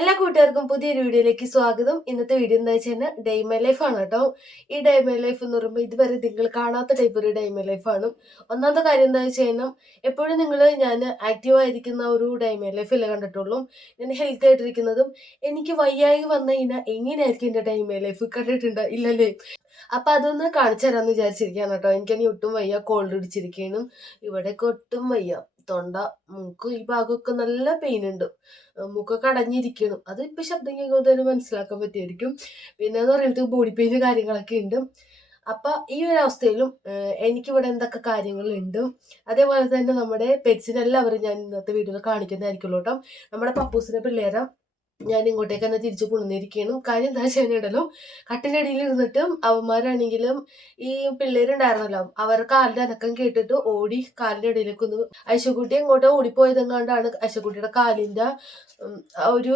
എല്ലാ കൂട്ടുകാർക്കും പുതിയൊരു വീഡിയോയിലേക്ക് സ്വാഗതം. ഇന്നത്തെ വീഡിയോ എന്താ വെച്ചാൽ ഡൈമ ലൈഫ് ആണ് കേട്ടോ. ഈ ഡൈമ ലൈഫ് എന്ന് പറയുമ്പോൾ ഇതുവരെ നിങ്ങൾ കാണാത്ത ടൈപ്പ് ഒരു ഡൈമ മൈ ലൈഫ് ആണ്. ഒന്നാമത്തെ കാര്യം എന്താ വെച്ച് കഴിഞ്ഞാൽ എപ്പോഴും നിങ്ങൾ ഞാൻ ആക്റ്റീവ് ആയിരിക്കുന്ന ഒരു ഡൈമ മൈ ലൈഫ് അല്ലേ കണ്ടിട്ടുള്ളൂ. ഞാൻ ഹെൽത്തി ആയിട്ടിരിക്കുന്നതും എനിക്ക് വയ്യായി വന്നു കഴിഞ്ഞാൽ എങ്ങനെയായിരിക്കും എന്റെ ഡൈമ ലൈഫ് കണ്ടിട്ടുണ്ട്? ഇല്ലല്ലേ? അപ്പം അതൊന്ന് കാണിച്ചു തരാമെന്ന് വിചാരിച്ചിരിക്കുകയാണ് കേട്ടോ. എനിക്കനി ഒട്ടും വയ്യ കോൾഡ് ഇടിച്ചിരിക്കണം ഇവിടെയൊക്കെ ഒട്ടും വയ്യ. തൊണ്ട മൂക്ക് ഈ ഭാഗമൊക്കെ നല്ല പെയിൻ ഉണ്ട്. മൂക്കൊക്കെ അടഞ്ഞിരിക്കണം. അത് ഇപ്പൊ ശബ്ദം കേൾക്കുമ്പോൾ തന്നെ മനസ്സിലാക്കാൻ പറ്റിയായിരിക്കും. പിന്നെ എന്ന് പറയുന്നത് ബോഡി പെയിൻ കാര്യങ്ങളൊക്കെ ഉണ്ട്. അപ്പൊ ഈ ഒരു അവസ്ഥയിലും എനിക്ക് എനിക്കിവിടെ എന്തൊക്കെ കാര്യങ്ങൾ ഉണ്ട് അതേപോലെ തന്നെ നമ്മുടെ പെറ്റ്സിനെല്ലാവരും ഞാൻ ഇന്നത്തെ വീഡിയോയിൽ കാണിക്കുന്നതായിരിക്കുള്ളൂ കേട്ടോ. നമ്മുടെ പപ്പൂസിനെ പിള്ളേരെ ഞാൻ ഇങ്ങോട്ടേക്ക് തന്നെ തിരിച്ചു കൊണ്ടുവന്നിരിക്കുകയാണ് കാര്യം എന്താ വെച്ചാൽ കട്ടിന്റെ അടിയിൽ ഇരുന്നിട്ടും അവന്മാരാണെങ്കിലും ഈ പിള്ളേരുണ്ടായിരുന്നല്ലോ അവർ കാലിന്റെ അനക്കം കേട്ടിട്ട് ഓടി കാലിന്റെ ഇടയിലേക്ക് ഒന്ന് ഐശക്കുട്ടി എങ്ങോട്ടോ ഓടിപ്പോയതെങ്ങാണ്ടാണ് ഐശക്കുട്ടിയുടെ കാലിന്റെ ഒരു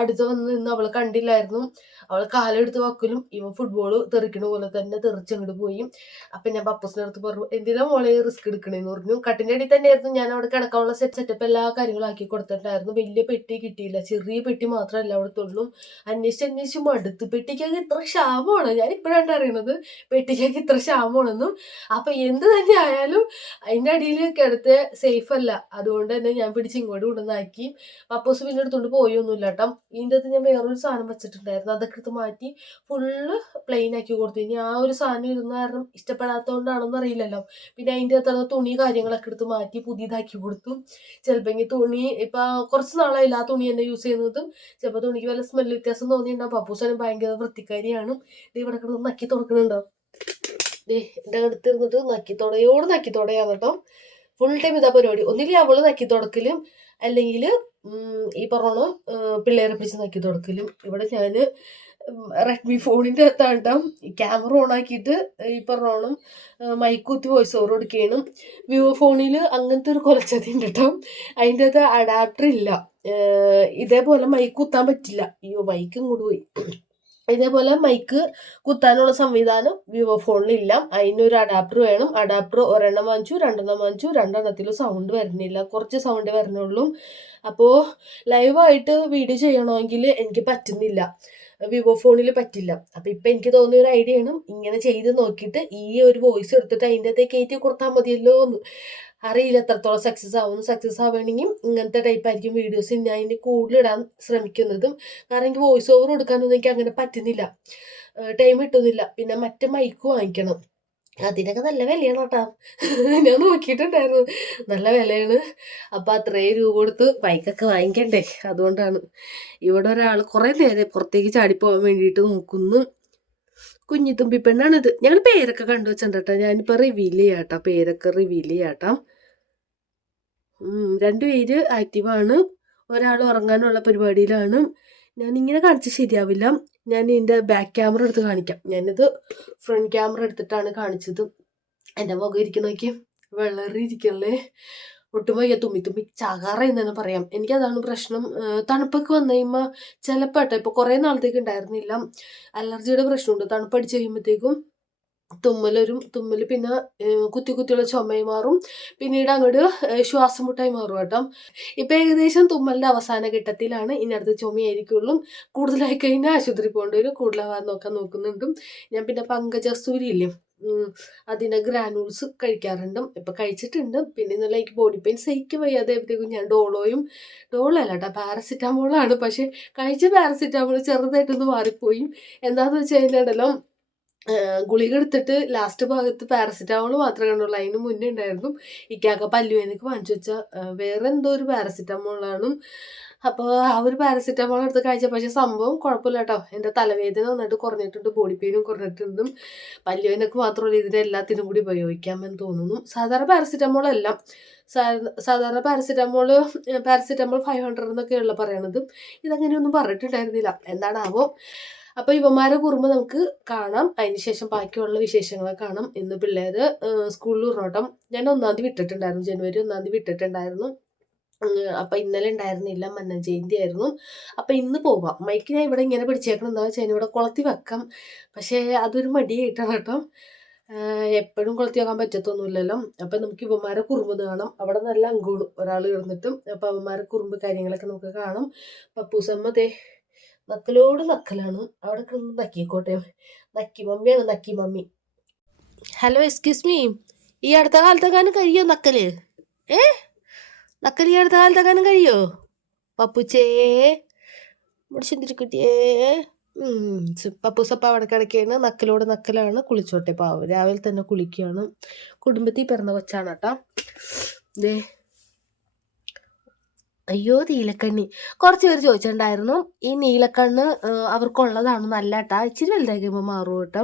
അടുത്ത് വന്ന് നിന്ന് അവൾ കണ്ടില്ലായിരുന്നു. അവൾ കാലെടുത്ത് വക്കലും ഇവ ഫുട്ബോൾ തെറിക്കണ പോലെ തന്നെ തെറിച്ചങ്ങോട്ട് പോയി. അപ്പൊ ഞാൻ പപ്പസിന്റെ അടുത്ത് പറഞ്ഞു എന്തിനാ മോളെ റിസ്ക് എടുക്കണേന്ന്? പറഞ്ഞു കട്ടിന്റെ അടിയിൽ തന്നെയായിരുന്നു. ഞാൻ അവിടെ കിടക്കാനുള്ള സെറ്റ് സെറ്റപ്പ് എല്ലാ കാര്യങ്ങളും ആക്കി കൊടുത്തിട്ടുണ്ടായിരുന്നു. വലിയ പെട്ടി കിട്ടിയില്ല ചെറിയ പെട്ടി മാത്രമല്ല അവിടത്തുള്ളൂ. അന്വേഷിച്ച് അന്വേഷിച്ച് മടുത്ത്. പെട്ടിക്കൊക്കെ ഇത്ര ക്ഷാമമാണ്? ഞാൻ ഇപ്പോഴാണ് അറിയണത് പെട്ടിക്കൊക്കെ ഇത്ര ക്ഷാമമാണെന്നും. അപ്പൊ എന്ത് തന്നെ ആയാലും അതിന്റെ അടിയിൽ കിടത്ത് സേഫ് അല്ല. അതുകൊണ്ട് തന്നെ ഞാൻ പിടിച്ച് ഇങ്ങോട്ട് കൊണ്ടുവന്നാക്കി. പപ്പോസ് പിന്നെ എടുത്തുകൊണ്ട് പോയൊന്നുമില്ല കേട്ടോ. ഇതിന്റെ അകത്ത് ഞാൻ വേറൊരു സാധനം വെച്ചിട്ടുണ്ടായിരുന്നു. അതൊക്കെ എടുത്ത് മാറ്റി ഫുള്ള് പ്ലെയിൻ ആക്കി കൊടുത്തു. ഇനി ആ ഒരു സാധനം ഇരുന്ന കാരണം ഇഷ്ടപ്പെടാത്തതുകൊണ്ടാണെന്ന് അറിയില്ലല്ലോ. പിന്നെ അതിന്റെ അകത്തുള്ള തുണി കാര്യങ്ങളൊക്കെ എടുത്ത് മാറ്റി പുതിയതാക്കി കൊടുത്തു. ചിലപ്പോൾ തുണി ഇപ്പം കുറച്ച് നാളായില്ല. ആ തുണി തന്നെ യൂസ് ചെയ്യുന്നതും. ചിലപ്പോൾ തുണിക്ക് വല്ല സ്മെൽ വ്യത്യാസം തോന്നിയിട്ടുണ്ടാവും. പപ്പൂസനും ഭയങ്കര വൃത്തിക്കാരിയാണ്. ഇത് ഇവിടെ നക്കി തുറക്കണുണ്ടാവും ദേ എന്റെ അടുത്ത് ഇരുന്നിട്ട് നക്കി തുടയോട് നക്കി തുടയാണ് കേട്ടോ ഫുൾ ടൈം ഇതാ പരിപാടി. ഒന്നില്ലെങ്കിൽ അവൾ നക്കി തുടക്കലും അല്ലെങ്കിൽ ഈ പറഞ്ഞോണം പിള്ളേരെ പിടിച്ച് നക്കി തുടക്കലും. ഇവിടെ ഞാൻ റെഡ്മി ഫോണിന്റെ അകത്താണ്ടം ക്യാമറ ഓൺ ആക്കിയിട്ട് ഈ പറഞ്ഞോണം മൈക്കൂത്തി കുത്തി വോയിസ് ഓവർ കൊടുക്കുകയാണ് വിവോ ഫോണിൽ അങ്ങനത്തെ ഒരു കൊലച്ചതി ഉണ്ട് കേട്ടോ അതിന്റെ അകത്ത് അഡാപ്റ്റർ ഇല്ല. ഇതേപോലെ മൈക്ക് കുത്താൻ പറ്റില്ല. അയ്യോ മൈക്ക് ഇങ്ങോട്ട് പോയി. ഇതേപോലെ മൈക്ക് കുത്താനുള്ള സംവിധാനം വിവോ ഫോണിലില്ല അതിനൊരു അഡാപ്റ്റർ വേണം. അഡാപ്റ്റർ ഒരെണ്ണം വാങ്ങിച്ചു രണ്ടെണ്ണം വാങ്ങിച്ചു. രണ്ടെണ്ണത്തിലും സൗണ്ട് വരുന്നില്ല. കുറച്ച് സൗണ്ട് വരുന്നുള്ളൂ. അപ്പോൾ ലൈവായിട്ട് വീഡിയോ ചെയ്യണമെങ്കിൽ എനിക്ക് പറ്റുന്നില്ല. വിവോ ഫോണിൽ പറ്റില്ല. അപ്പം ഇപ്പം എനിക്ക് തോന്നിയ ഒരു ഐഡിയ ആണ് ഇങ്ങനെ ചെയ്ത് നോക്കിയിട്ട് ഈ ഒരു വോയിസ് എടുത്തിട്ട് അതിന്റെ അകത്തേക്ക് കയറ്റി കൊടുത്താൽ മതിയല്ലോ എന്ന്. അറിയില്ല എത്രത്തോളം സക്സസ് ആവും സക്സസ് ആവുകയാണെങ്കിൽ ഇങ്ങനത്തെ ടൈപ്പ് ആയിരിക്കും വീഡിയോസ് ഞാൻ ഇനി കൂടുതലിടാൻ ശ്രമിക്കുന്നതും. കാരണം എനിക്ക് വോയിസ് ഓവർ കൊടുക്കാനൊന്നും എനിക്ക് അങ്ങനെ പറ്റുന്നില്ല. ടൈം കിട്ടുന്നില്ല. പിന്നെ മറ്റേ മൈക്ക് വാങ്ങിക്കണം. അതിനൊക്കെ നല്ല വിലയാണ് കേട്ടോ ഞാൻ നോക്കിയിട്ടുണ്ടായിരുന്നു. നല്ല വിലയാണ്. അപ്പോൾ അത്രയും രൂപ കൊടുത്ത് ബൈക്കൊക്കെ വാങ്ങിക്കണ്ടേ? അതുകൊണ്ടാണ്. ഇവിടെ ഒരാൾ കുറേ നേരെ പുറത്തേക്ക് ചാടിപ്പോകാൻ വേണ്ടിയിട്ട് നോക്കുന്നു. കുഞ്ഞിത്തുമ്പി പെണ്ണാണിത്. ഞങ്ങൾ പേരൊക്കെ കണ്ടു വെച്ചിട്ടോ ഞാനിപ്പോൾ റിവീൽ ചെയ്യാട്ടോ. പേരൊക്കെ റിവീൽ ചെയ്യാട്ടോ. രണ്ടുപേര് ആക്റ്റീവാണ് ഒരാൾ ഉറങ്ങാനുള്ള പരിപാടിയിലാണ്. ഞാൻ ഇങ്ങനെ കാണിച്ച് ശരിയാവില്ല. ഞാൻ ഇതിന്റെ ബാക്ക് ക്യാമറ എടുത്ത് കാണിക്കാം. ഞാനിത് ഫ്രണ്ട് ക്യാമറ എടുത്തിട്ടാണ് കാണിച്ചത്. എന്റെ മുഖം ഇരിക്കുന്ന നോക്കി വെള്ളറി ഇരിക്കണല്ലേ ഒട്ടും വയ്യ. തുമ്മി തുമ്മി ചകാറെന്ന് തന്നെ പറയാം. എനിക്കതാണ് പ്രശ്നം. തണുപ്പൊക്കെ വന്നു കഴിയുമ്പോൾ ചിലപ്പോൾ കേട്ടോ ഇപ്പോൾ കുറേ നാളത്തേക്ക് ഉണ്ടായിരുന്നില്ല. അലർജിയുടെ പ്രശ്നമുണ്ട്. തണുപ്പടിച്ച് കഴിയുമ്പോഴത്തേക്കും തുമ്മലൊരും തുമ്മൽ പിന്നെ കുത്തി കുത്തിയുള്ള ചുമയും മാറും. പിന്നീട് അങ്ങോട്ട് ശ്വാസം മുട്ടായി മാറും കേട്ടോ. ഇപ്പം ഏകദേശം തുമ്മലിന്റെ അവസാന ഘട്ടത്തിലാണ് ഇനി അടുത്ത് ചുമയായിരിക്കുള്ളൂ. കൂടുതലായി കഴിഞ്ഞാൽ ആശുപത്രി പോകേണ്ടി വരും. കൂടുതലാവാൻ നോക്കാൻ നോക്കുന്നുണ്ട്. ഞാൻ പിന്നെ പങ്കജസൂരി ഇല്ലേ? അതിന്റെ ഗ്രാനൂൾസ് കഴിക്കാറുണ്ട്. ഇപ്പം കഴിച്ചിട്ടുണ്ട്. പിന്നെ ഇന്നലെ എനിക്ക് ബോഡി പെയിൻ സഹിക്കാൻ വയ്യാതെയപ്പോഴത്തേക്കും ഞാൻ ഡോളോയും ഡോളല്ല കേട്ടോ പാരസിറ്റാമോളാണ്. പക്ഷേ കഴിച്ച പാരസിറ്റാമോൾ ചെറുതായിട്ടൊന്ന് മാറിപ്പോയി. എന്താണെന്ന് വെച്ച് കഴിഞ്ഞാൽ ഗുളിക എടുത്തിട്ട് ലാസ്റ്റ് ഭാഗത്ത് പാരസിറ്റാമോൾ മാത്രമേ കണ്ടുള്ളൂ. അതിന് മുന്നേ ഉണ്ടായിരുന്നു. ഇക്കാക്ക പല്ലുവേനക്ക് വാങ്ങിച്ചു വെച്ച വേറെ എന്തോ ഒരു പാരസിറ്റാമോളാണ് അപ്പോൾ ആ ഒരു പാരസിറ്റമോൾ എടുത്ത് കഴിച്ച പക്ഷേ സംഭവം കുഴപ്പമില്ല കേട്ടോ. എന്റെ തലവേദന വന്നിട്ട് കുറഞ്ഞിട്ടുണ്ട് ബോഡി പെയിനും കുറഞ്ഞിട്ടുണ്ടും. പല്ലുവേനക്ക് മാത്രമല്ല ഇതിന്റെ എല്ലാത്തിനും കൂടി ഉപയോഗിക്കാമെന്ന് തോന്നുന്നു. സാധാരണ പാരസിറ്റമോൾ എല്ലാം സാധാരണ പാരസിറ്റമോൾ പാരസിറ്റമോൾ ഫൈവ് ഹൺഡ്രഡ് എന്നൊക്കെയുള്ള പറയണത്. ഇതങ്ങനെയൊന്നും പറഞ്ഞിട്ടുണ്ടായിരുന്നില്ല. എന്താണാവോ? അപ്പോൾ ഇവന്മാരെ കുറുമ്പ് നമുക്ക് കാണാം. അതിന് ശേഷം ബാക്കിയുള്ള വിശേഷങ്ങളെ കാണാം. ഇന്ന് പിള്ളേര് സ്കൂളിൽ ഉറോട്ടം ഞാൻ ഒന്നാം തീയതി വിട്ടിട്ടുണ്ടായിരുന്നു. ജനുവരി ഒന്നാം തീയതി വിട്ടിട്ടുണ്ടായിരുന്നു. അപ്പൊ ഇന്നലെ ഉണ്ടായിരുന്നില്ല. മന്ന ജയന്തി ആയിരുന്നു. അപ്പൊ ഇന്ന് പോവാം. മൈക്ക് ഞാൻ ഇവിടെ ഇങ്ങനെ പിടിച്ചേക്കണം. എന്താ വെച്ചാൽ ഇവിടെ കുളത്തി വെക്കാം. പക്ഷേ അതൊരു മടിയായിട്ടാണ് കേട്ടോ. എപ്പോഴും കുളത്തി വെക്കാൻ പറ്റത്തൊന്നുമില്ലല്ലോ. അപ്പം നമുക്ക് ഇവന്മാരെ കുറുമ്പ് കാണാം. അവിടെ നല്ല അങ്കൂടും ഒരാൾ ഇരുന്നിട്ടും അപ്പം അവന്മാരെ കുറുമ്പ് കാര്യങ്ങളൊക്കെ നമുക്ക് കാണാം. പപ്പൂസമ്മ ദേ നക്കലോട് നക്കലാണ്. അവിടെ കിടന്ന് നക്കിക്കോട്ടെ. നക്കി മമ്മിയാണ് നക്കി മമ്മി. ഹലോ എക്സ്ക്യൂസ് മീ ഈ അടുത്ത കാലത്തെങ്ങാനും കഴിയോ നക്കൽ? ഏ? നക്കൽ ഈ അടുത്ത കാലത്തെങ്ങാനും കഴിയോ? പപ്പുച്ചേ. മുടിച്ചിരിക്കട്ടിയേ പപ്പൂസപ്പ അവിടെ കിടക്കുകയാണ് നക്കലോട് നക്കലാണ്. കുളിച്ചോട്ടെ. പാവ്. രാവിലെ തന്നെ കുളിക്കുകയാണ്. കുടുംബത്തിൽ പിറന്ന കൊച്ചാണ് കേട്ടോ. ദേ. അയ്യോ നീലക്കണ്ണി. കുറച്ച് പേര് ചോദിച്ചിട്ടുണ്ടായിരുന്നു ഈ നീലക്കണ്ണ് അവർക്കുള്ളതാണ് നല്ല കേട്ടാ ഇച്ചിരി വലുതാക്കുമ്പോൾ മാറും കേട്ടോ.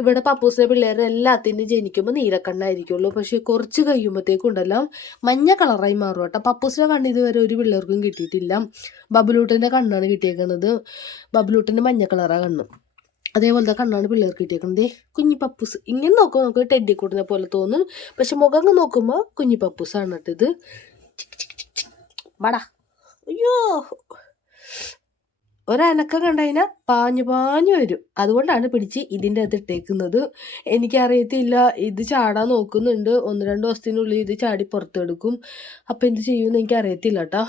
ഇവിടെ പപ്പൂസിലെ പിള്ളേർ എല്ലാത്തിനും ജനിക്കുമ്പോൾ നീലക്കണ്ണായിരിക്കുള്ളൂ. പക്ഷെ കുറച്ച് കഴിയുമ്പോഴത്തേക്കും ഉണ്ടല്ലോ മഞ്ഞ കളറായി മാറും കേട്ടോ. പപ്പൂസിലെ കണ്ണ് ഇതുവരെ ഒരു പിള്ളേർക്കും കിട്ടിയിട്ടില്ല. ബബുലൂട്ടിന്റെ കണ്ണാണ് കിട്ടിയേക്കുന്നത്. ബബുലൂട്ടിന്റെ മഞ്ഞ കളറാണ് കണ്ണ്. അതേപോലത്തെ കണ്ണാണ് പിള്ളേർക്ക് കിട്ടിയേക്കുന്നത്. കുഞ്ഞി പപ്പൂസ്. ഇങ്ങനെ നോക്കുമ്പോൾ നമുക്ക് ടെഡിക്കൂട്ടിനെ പോലെ തോന്നും. പക്ഷെ മുഖം നോക്കുമ്പോൾ കുഞ്ഞി പപ്പൂസാണ് കേട്ടോ ഇത്. വാടാ. അയ്യോ. ഒരനക്കം കണ്ടുകഴിഞ്ഞാൽ പാഞ്ഞു പാഞ്ഞു വരും. അതുകൊണ്ടാണ് പിടിച്ച് ഇതിന്റെ അകത്ത് ഇട്ടേക്കുന്നത്. എനിക്കറിയത്തില്ല ഇത് ചാടാൻ നോക്കുന്നുണ്ട്. ഒന്ന് രണ്ട് ദിവസത്തിനുള്ളിൽ ഇത് ചാടി പുറത്തെടുക്കും. അപ്പം എന്ത് ചെയ്യുമെന്ന് എനിക്കറിയത്തില്ല കേട്ടോ.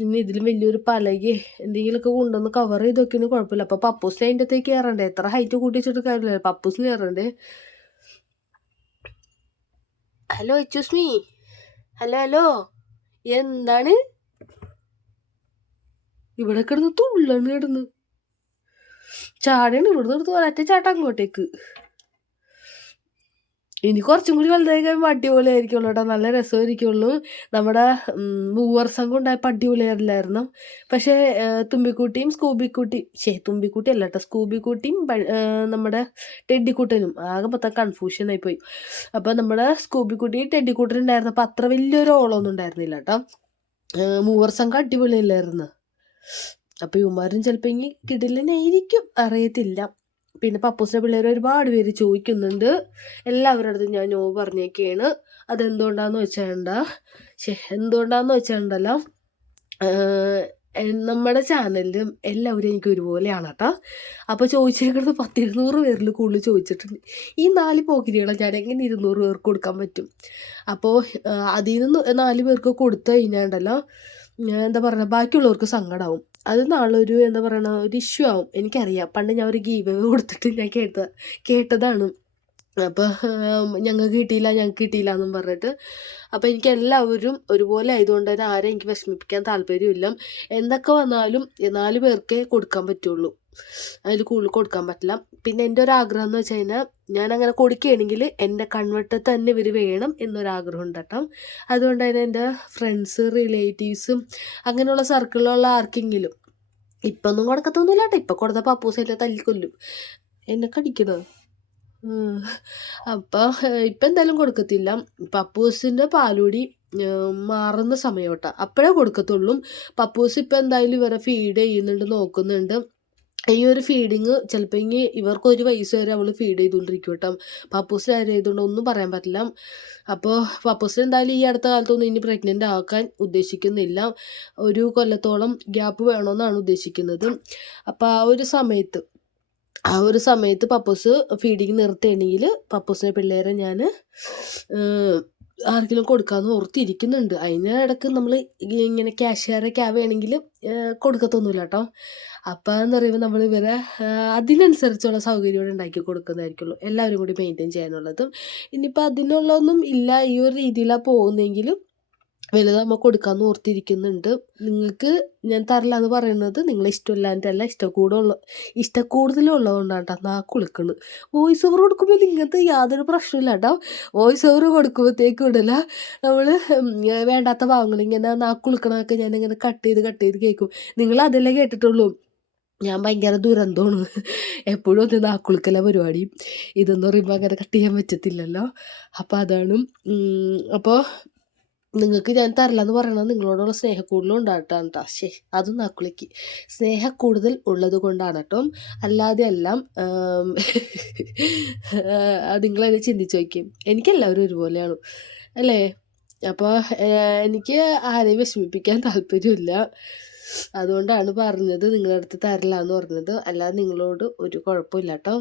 ഇനി ഇതിലും വലിയൊരു പലകി എന്തെങ്കിലുമൊക്കെ കൊണ്ടുവന്ന് കവർ ചെയ്ത് വെക്കുന്നു കുഴപ്പമില്ല. അപ്പം പപ്പൂസിന് അതിന്റെ അകത്തേക്ക് കയറണ്ടേ? എത്ര ഹൈറ്റ് കൂട്ടി വെച്ചിട്ട് കാര്യമില്ല പപ്പൂസിന് കയറണ്ടേ? ഹലോ എച്ചുസ്മി ഹലോ ഹലോ എന്താണ്? ഇവിടെ കിടന്ന് തുള്ളണ് കിടന്ന്. ചാടയാണ് ഇവിടുന്ന് എടുത്ത് ഒരറ്റ ചാട്ടം അങ്ങോട്ടേക്ക്. ഇനി കുറച്ചും കൂടി വലുതായി കഴിയുമ്പോൾ അടിപൊളിയായിരിക്കും കേട്ടോ. നല്ല രസമായിരിക്കുള്ളൂ. നമ്മുടെ മൂവർസം മൂവർ സംഘം ഉണ്ടായപ്പോൾ അടിപൊളിയായിരുന്നില്ലായിരുന്നു പക്ഷേ തുമ്പിക്കുട്ടിയും സ്കൂബിക്കുട്ടിയും ശേ തുമ്പിക്കുട്ടി അല്ല കേട്ടോ. സ്കൂബിക്കുട്ടിയും നമ്മുടെ ടെഡിക്കുട്ടനും ആകെ മൊത്തം കൺഫ്യൂഷൻ ആയിപ്പോയി അപ്പോൾ നമ്മുടെ സ്കൂബിക്കുട്ടി ടെഡിക്കുട്ടനും ഉണ്ടായിരുന്നപ്പോൾ അത്ര വലിയൊരു ഓളമൊന്നും ഉണ്ടായിരുന്നില്ല കേട്ടോ. മൂവർ സംഘം അടിപൊളിയല്ലായിരുന്നു. അപ്പോൾ ഇവന്മാരും ചിലപ്പോൾ ഇനി കിടിലനായിരിക്കും. അറിയത്തില്ല. പിന്നെ പപ്പൂസിന്റെ പിള്ളേർ ഒരുപാട് പേര് ചോദിക്കുന്നുണ്ട്. എല്ലാവരുടെ അടുത്തും ഞാൻ നോ പറഞ്ഞേക്കാണ്. അതെന്തുകൊണ്ടാന്ന് വെച്ചാണ്ട എന്തുകൊണ്ടാന്ന് വെച്ചാണ്ടല്ല നമ്മുടെ ചാനലിലും എല്ലാവരും എനിക്ക് ഒരുപോലെയാണ് കേട്ടോ അപ്പോൾ ചോദിച്ചേക്കുന്നത് പത്തിരുന്നൂറ് പേരിൽ കൂടുതൽ ചോദിച്ചിട്ടുണ്ട്. ഈ നാല് പോക്കിരികളെ ഞാൻ എങ്ങനെ ഇരുന്നൂറ് പേർക്ക് കൊടുക്കാൻ പറ്റും? അപ്പോൾ അതിൽ നിന്ന് നാല് പേർക്ക് കൊടുത്തു കഴിഞ്ഞാണ്ടല്ലോ എന്താ പറയുക ബാക്കിയുള്ളവർക്ക് സങ്കടമാവും അത് നാളൊരു എന്താ പറയണ ഒരു ഇഷ്യൂ ആവും. എനിക്കറിയാം. പണ്ട് ഞാൻ ഒരു ഗീവ് കൊടുത്തിട്ട് ഞാൻ കേട്ട കേട്ടതാണ്. അപ്പോൾ ഞങ്ങൾക്ക് കിട്ടിയില്ല ഞങ്ങൾക്ക് കിട്ടിയില്ല എന്നും പറഞ്ഞിട്ട്. അപ്പോൾ എനിക്ക് എല്ലാവരും ഒരുപോലെ ആയതുകൊണ്ട് തന്നെ ആരെയും എനിക്ക് വിഷമിപ്പിക്കാൻ താല്പര്യമില്ല. എന്തൊക്കെ വന്നാലും നാല് പേർക്കേ കൊടുക്കാൻ പറ്റുള്ളൂ. അതിൽ കൂടുതൽ കൊടുക്കാൻ പറ്റില്ല. പിന്നെ എന്റെ ഒരു ആഗ്രഹം എന്ന് വെച്ച് കഴിഞ്ഞാൽ ഞാൻ അങ്ങനെ കൊടുക്കുകയാണെങ്കിൽ എന്റെ കൺവെട്ടത്ത് തന്നെ ഇവർ വേണം എന്നൊരാഗ്രഹം ഉണ്ട് കേട്ടോ. അതുകൊണ്ട് തന്നെ എന്റെ ഫ്രണ്ട്സ് റിലേറ്റീവ്സും അങ്ങനെയുള്ള സർക്കിളിലുള്ള ആർക്കെങ്കിലും ഇപ്പൊന്നും കൊടുക്കത്തൊന്നുമില്ല കേട്ടോ. ഇപ്പം കൊടുത്ത പപ്പൂസെല്ലാം തല്ലിക്കൊല്ലും എന്നെ കടിക്കണോ? ഉം. അപ്പം ഇപ്പം എന്തായാലും കൊടുക്കത്തില്ല. പപ്പൂസിന്റെ പാലുടി മാറുന്ന സമയോട്ടാ. അപ്പോഴേ കൊടുക്കത്തുള്ളൂ. പപ്പൂസ് ഇപ്പം എന്തായാലും ഇവരെ ഫീഡ് ചെയ്യുന്നുണ്ട് നോക്കുന്നുണ്ട്. ഈ ഒരു ഫീഡിങ് ചിലപ്പോൾ ഇനി ഇവർക്ക് ഒരു വയസ്സ് വരെ അവൾ ഫീഡ് ചെയ്തുകൊണ്ടിരിക്കും കേട്ടോ പപ്പൂസ് ആരും ചെയ്തുകൊണ്ട് ഒന്നും പറയാൻ പറ്റില്ല. അപ്പോൾ പപ്പൂസിന് എന്തായാലും ഈ അടുത്ത കാലത്തൊന്നും ഇനി പ്രഗ്നന്റ് ആക്കാൻ ഉദ്ദേശിക്കുന്നില്ല. ഒരു കൊല്ലത്തോളം ഗ്യാപ്പ് വേണമെന്നാണ് ഉദ്ദേശിക്കുന്നത്. അപ്പോൾ ആ ഒരു സമയത്ത് ആ ഒരു സമയത്ത് പപ്പൂസ് ഫീഡിങ് നിർത്തുകയാണെങ്കിൽ പപ്പൂസിനെ പിള്ളേരെ ഞാൻ ആർക്കെങ്കിലും കൊടുക്കാമെന്ന് ഓർത്തിരിക്കുന്നുണ്ട്. അതിന് ഇടയ്ക്ക് നമ്മൾ ഇങ്ങനെ ക്യാഷുകാരൊക്കെ ആവുകയാണെങ്കിൽ കൊടുക്കത്തൊന്നുമില്ല കേട്ടോ. അപ്പോൾ എന്ന് പറയുമ്പോൾ നമ്മൾ ഇവരെ അതിനനുസരിച്ചുള്ള സൗകര്യം ഉണ്ടാക്കി കൊടുക്കുന്നതായിരിക്കുള്ളൂ. എല്ലാവരും കൂടി മെയിന്റെയിൻ ചെയ്യാനുള്ളതും. ഇനിയിപ്പോൾ അതിനുള്ളതൊന്നും ഇല്ല. ഈ ഒരു രീതിയിലാണ് പോകുന്നതെങ്കിലും വലുതാകുമ്പോൾ കൊടുക്കാമെന്ന് ഓർത്തിരിക്കുന്നുണ്ട്. നിങ്ങൾക്ക് ഞാൻ തരില്ല എന്ന് പറയുന്നത് നിങ്ങളെ ഇഷ്ടമില്ലാണ്ടല്ല ഇഷ്ടക്കൂടുള്ള ഇഷ്ടക്കൂടുതലുള്ളതുകൊണ്ടാണ് കേട്ടോ നാ കുളിക്കുന്നത് വോയിസ് ഓവർ കൊടുക്കുമ്പോൾ നിങ്ങൾക്ക് യാതൊരു പ്രശ്നമില്ല കേട്ടോ. വോയിസ് ഓവർ കൊടുക്കുമ്പോഴത്തേക്ക് ഇടല നമ്മൾ വേണ്ടാത്ത ഭാഗങ്ങൾ ഇങ്ങനെ നാ കുളിക്കണമൊക്കെ ഞാൻ ഇങ്ങനെ കട്ട് ചെയ്ത് കട്ട് ചെയ്ത് കേൾക്കും നിങ്ങൾ അതല്ലേ കേട്ടിട്ടുള്ളൂ. ഞാൻ ഭയങ്കര ദുരന്തമാണ്. എപ്പോഴും ഒന്ന് നാക്കുളുക്കല പരിപാടി. ഇതെന്ന് പറയുമ്പോൾ അങ്ങനെ കട്ട് ചെയ്യാൻ പറ്റത്തില്ലല്ലോ. അപ്പോൾ അതാണ് അപ്പോൾ നിങ്ങൾക്ക് ഞാൻ തരില്ല എന്ന് പറയണത് നിങ്ങളോടുള്ള സ്നേഹക്കൂടുതലും ഉണ്ടായിട്ടാണ് കേട്ടോ ശേ അതും നാക്കുളിക്ക്. സ്നേഹക്കൂടുതൽ ഉള്ളത് കൊണ്ടാണ് കേട്ടോ അല്ലാതെ എല്ലാം നിങ്ങളെന്നെ നോക്കിയും ചിന്തിച്ച് നോക്കും. എനിക്കെല്ലാവരും ഒരുപോലെയാണ്. അല്ലേ? അപ്പോൾ എനിക്ക് ആരെയും വിഷമിപ്പിക്കാൻ താല്പര്യമില്ല. അതുകൊണ്ടാണ് പറഞ്ഞത് നിങ്ങളുടെ അടുത്ത് തരില്ല എന്ന് പറഞ്ഞത്. അല്ലാതെ നിങ്ങളോട് ഒരു കുഴപ്പമില്ല കേട്ടോ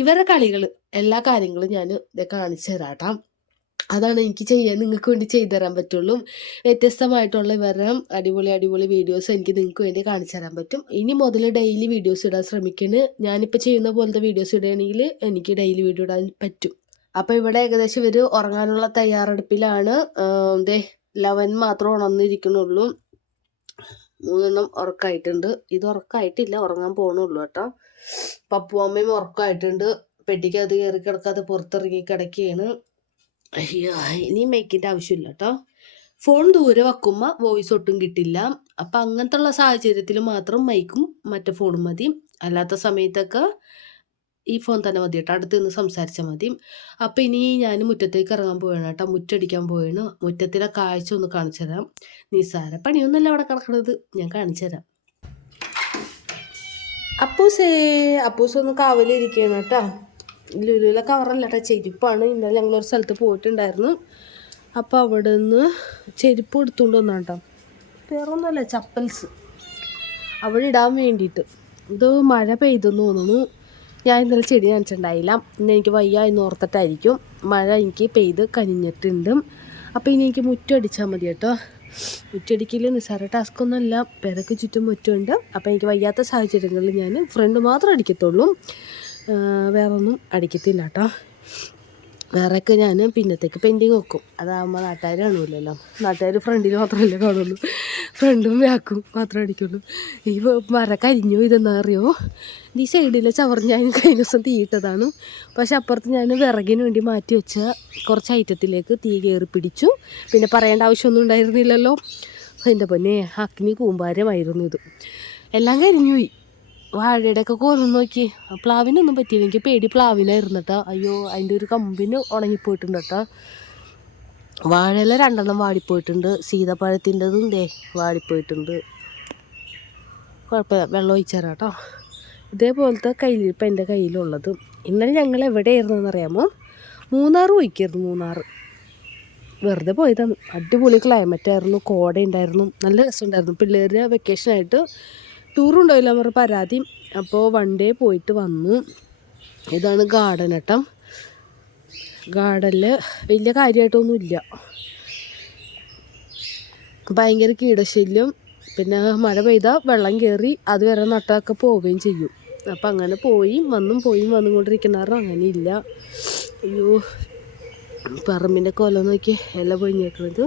ഇവരുടെ കളികൾ എല്ലാ കാര്യങ്ങളും ഞാൻ കാണിച്ചു തരാട്ടാ. അതാണ് എനിക്ക് ചെയ്യാൻ നിങ്ങൾക്ക് വേണ്ടി ചെയ്തു തരാൻ പറ്റുള്ളൂ. വ്യത്യസ്തമായിട്ടുള്ള ഇവരുടെ അടിപൊളി അടിപൊളി വീഡിയോസ് എനിക്ക് നിങ്ങൾക്ക് വേണ്ടി കാണിച്ചു തരാൻ പറ്റും. ഇനി മുതൽ ഡെയിലി വീഡിയോസ് ഇടാൻ ശ്രമിക്കുന്നത് ഞാനിപ്പോൾ ചെയ്യുന്ന പോലത്തെ വീഡിയോസ് ഇടുകയാണെങ്കിൽ എനിക്ക് ഡെയിലി വീഡിയോ ഇടാൻ പറ്റും. അപ്പോൾ ഇവിടെ ഏകദേശം ഇവർ ഉറങ്ങാനുള്ള തയ്യാറെടുപ്പിലാണ്. ദേ ലവൻ മാത്രം ഉണർന്നിരിക്കണുള്ളൂ. മൂന്നെണ്ണം ഉറക്കമായിട്ടുണ്ട് ഇത് ഉറക്കമായിട്ടില്ല ഉറങ്ങാൻ പോകണുള്ളൂ കേട്ടോ. പപ്പു അമ്മയും ഉറക്കമായിട്ടുണ്ട് പെട്ടിക്കകത്ത് കയറി കിടക്കാതെ പുറത്തിറങ്ങി കിടക്കുകയാണ്. അയ്യോ ഇനി മേക്കിന്റെ ആവശ്യമില്ല കേട്ടോ ഫോൺ ദൂരെ വെക്കുമ്പോൾ വോയിസ് ഒട്ടും കിട്ടില്ല. അപ്പം അങ്ങനത്തെ ഉള്ള സാഹചര്യത്തിൽ മാത്രം മൈക്കും മറ്റേ ഫോണും മതി. അല്ലാത്ത സമയത്തൊക്കെ ഈ ഫോൺ തന്നെ മതി കേട്ടോ അടുത്ത് നിന്ന് സംസാരിച്ചാൽ മതി. അപ്പം ഇനി ഞാൻ മുറ്റത്തേക്ക് ഇറങ്ങാൻ പോവാണ് കേട്ടോ മുറ്റടിക്കാൻ പോവാണ്. മുറ്റത്തിലെ കാഴ്ച ഒന്ന് കാണിച്ചു തരാം. നിസ്സാര പണിയൊന്നുമല്ല അവിടെ കിടക്കണത്. ഞാൻ കാണിച്ചു തരാം. അപ്പൂസേ അപ്പൂസ് ഒന്ന് കാവലിരിക്കുകയാണ് കേട്ടോ ലുലുവിലെ കവറല്ല ചെരുപ്പാണ്. ഇന്നലെ ഞങ്ങളൊരു സ്ഥലത്ത് പോയിട്ടുണ്ടായിരുന്നു. അപ്പോൾ അവിടെ നിന്ന് ചെരുപ്പ് എടുത്തുകൊണ്ട് വന്നാ കേട്ടോ വേറൊന്നുമല്ല ചപ്പൽസ്. അവിടെ ഇടാൻ വേണ്ടിയിട്ട്. ഇത് മഴ പെയ്തെന്ന് തോന്നുന്നു. ഞാൻ ഇന്നലെ ചെടി നനച്ചിട്ടുണ്ടായില്ല. ഇന്ന് എനിക്ക് വയ്യ എന്ന് ഓർത്തിട്ടായിരിക്കും. മഴ എനിക്ക് പെയ്ത് കനിഞ്ഞിട്ടുണ്ട്. അപ്പോൾ ഇനി എനിക്ക് മുറ്റം അടിച്ചാൽ മതി കേട്ടോ. മുറ്റടിക്കില്ല നിസ്സാര ടാസ്ക് ഒന്നുമല്ല. പെരക്ക് ചുറ്റും മുറ്റമുണ്ട്. അപ്പോൾ എനിക്ക് വയ്യാത്ത സാഹചര്യങ്ങളിൽ ഞാൻ ഫ്രണ്ട് മാത്രം അടിക്കത്തുള്ളൂ. ആ, വേറൊന്നും അടിക്കത്തില്ല കേട്ടോ വേറെയൊക്കെ ഞാൻ പിന്നത്തേക്ക് പെയിന്റിങ് വെക്കും. അതാകുമ്പോൾ നാട്ടുകാർ കാണുമല്ലോ നാട്ടുകാർ ഫ്രണ്ടിൽ മാത്രമല്ലേ കാണുള്ളൂ. ഫ്രണ്ടും ബാക്കും മാത്രമേ അടിക്കുള്ളൂ. ഈ മര കരിഞ്ഞു ഇതെന്നാ അറിയോ? ഈ സൈഡിലെ ചവർ ഞാൻ കഴിഞ്ഞ ദിവസം തീയിട്ടതാണ് പക്ഷെ അപ്പുറത്ത് ഞാൻ വിറകിന് വേണ്ടി മാറ്റി വെച്ച കുറച്ച് ഐറ്റത്തിലേക്ക് തീ കയറി പിടിച്ചു. പിന്നെ പറയേണ്ട ആവശ്യമൊന്നും ഉണ്ടായിരുന്നില്ലല്ലോ. എന്റെ പൊന്നെ അഗ്നി കൂമ്പാരമായിരുന്നു ഇത്. എല്ലാം കരിഞ്ഞു പോയി വാഴയുടെ ഒക്കെ കോലം നോക്കി. പ്ലാവിനൊന്നും പറ്റിയില്ല എനിക്ക് പേടി പ്ലാവിനായിരുന്നു കേട്ടോ അയ്യോ അതിന്റെ ഒരു കമ്പിന് ഉണങ്ങിപ്പോയിട്ടുണ്ട് കേട്ടോ വാഴയില രണ്ടെണ്ണം വാടിപ്പോയിട്ടുണ്ട്. സീതപ്പഴത്തിന്റെതും ദേ വാടിപ്പോയിട്ടുണ്ട്. കുഴപ്പമില്ല വെള്ളം ഒഴിച്ചേരാം കേട്ടോ ഇതേപോലത്തെ കയ്യിലിപ്പം എന്റെ കയ്യിലുള്ളത്. ഇന്നലെ ഞങ്ങൾ എവിടെയായിരുന്നെന്ന് അറിയാമോ? മൂന്നാർ പോയിക്കായിരുന്നു മൂന്നാർ വെറുതെ പോയതാണ്. അടിപൊളി ക്ലൈമറ്റായിരുന്നു കോട ഉണ്ടായിരുന്നു നല്ല രസമുണ്ടായിരുന്നു. പിള്ളേരുടെ വെക്കേഷനായിട്ട് ടൂർ അവർ പരാതി. അപ്പോൾ വൺ ഡേ പോയിട്ട് വന്നു ഇതാണ് ഗാർഡൻ ഏട്ടം. ഗാർഡനിൽ വലിയ കാര്യമായിട്ടൊന്നുമില്ല ഭയങ്കര കീടശല്യം. പിന്നെ മഴ പെയ്താൽ വെള്ളം കയറി അതുവരെ നട്ടമൊക്കെ പോവുകയും ചെയ്യും. അപ്പം അങ്ങനെ പോയി വന്നും പോയി വന്നും കൊണ്ടിരിക്കുന്ന കാരണം അങ്ങനെ ഇല്ല അയ്യോ പറമ്പിന്റെ കൊല നോക്കി ഇല പൊഴിഞ്ഞേക്കുന്നത്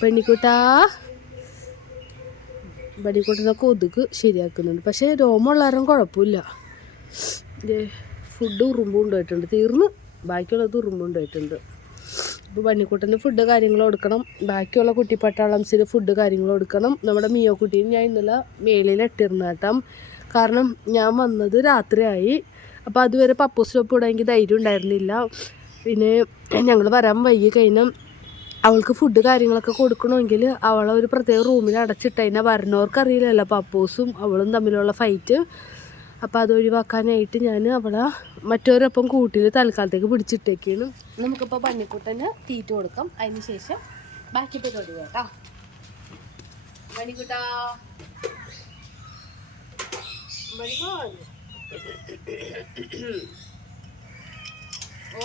പെണ്ണിക്കുട്ടാ. ബടിക്കുട്ടനെ ഒതുക്ക് ശരിയാക്കുന്നുണ്ട്. പക്ഷേ രോമമുള്ളവരും കുഴപ്പമില്ല. ഫുഡ് ഉറുമ്പ് കൊണ്ടുപോയിട്ടുണ്ട് തീർന്ന് ബാക്കിയുള്ളത് ഉറുമ്പ് കൊണ്ടുപോയിട്ടുണ്ട് ഇപ്പോൾ ബണ്ണിക്കുട്ടന് ഫുഡ് കാര്യങ്ങൾ കൊടുക്കണം. ബാക്കിയുള്ള കുട്ടിപ്പട്ടാളംസിന് ഫുഡ് കാര്യങ്ങൾ കൊടുക്കണം. നമ്മുടെ മിയോ കുട്ടിയും ഞാൻ ഇന്നലെ മേളിൽ ഇട്ടിരുന്ന കേട്ടാം. കാരണം ഞാൻ വന്നത് രാത്രിയായി. അപ്പോൾ അതുവരെ പപ്പൂസ് സ്റ്റോപ്പ് എനിക്ക് ധൈര്യം ഉണ്ടായിരുന്നില്ല. പിന്നെ ഞങ്ങൾ വരാൻ വൈകി കഴിഞ്ഞാൽ അവൾക്ക് ഫുഡ് കാര്യങ്ങളൊക്കെ കൊടുക്കണമെങ്കിൽ അവളെ ഒരു പ്രത്യേക റൂമിൽ അടച്ചിട്ട് അതിനെ വരണവർക്ക് അറിയില്ലല്ലോ പപ്പൂസും അവളും തമ്മിലുള്ള ഫൈറ്റ് അപ്പോൾ അത് ഒഴിവാക്കാനായിട്ട് ഞാൻ അവളെ മറ്റൊരൊപ്പം കൂട്ടിൽ തൽക്കാലത്തേക്ക് പിടിച്ചിട്ടേക്കാണ്. നമുക്കിപ്പോൾ പന്നിക്കുട്ടന് തീറ്റ കൊടുക്കാം. അതിന് ശേഷം ബാക്കി പരിപാടി കേട്ടോ. മണിക്കുട്ടാ ഓ.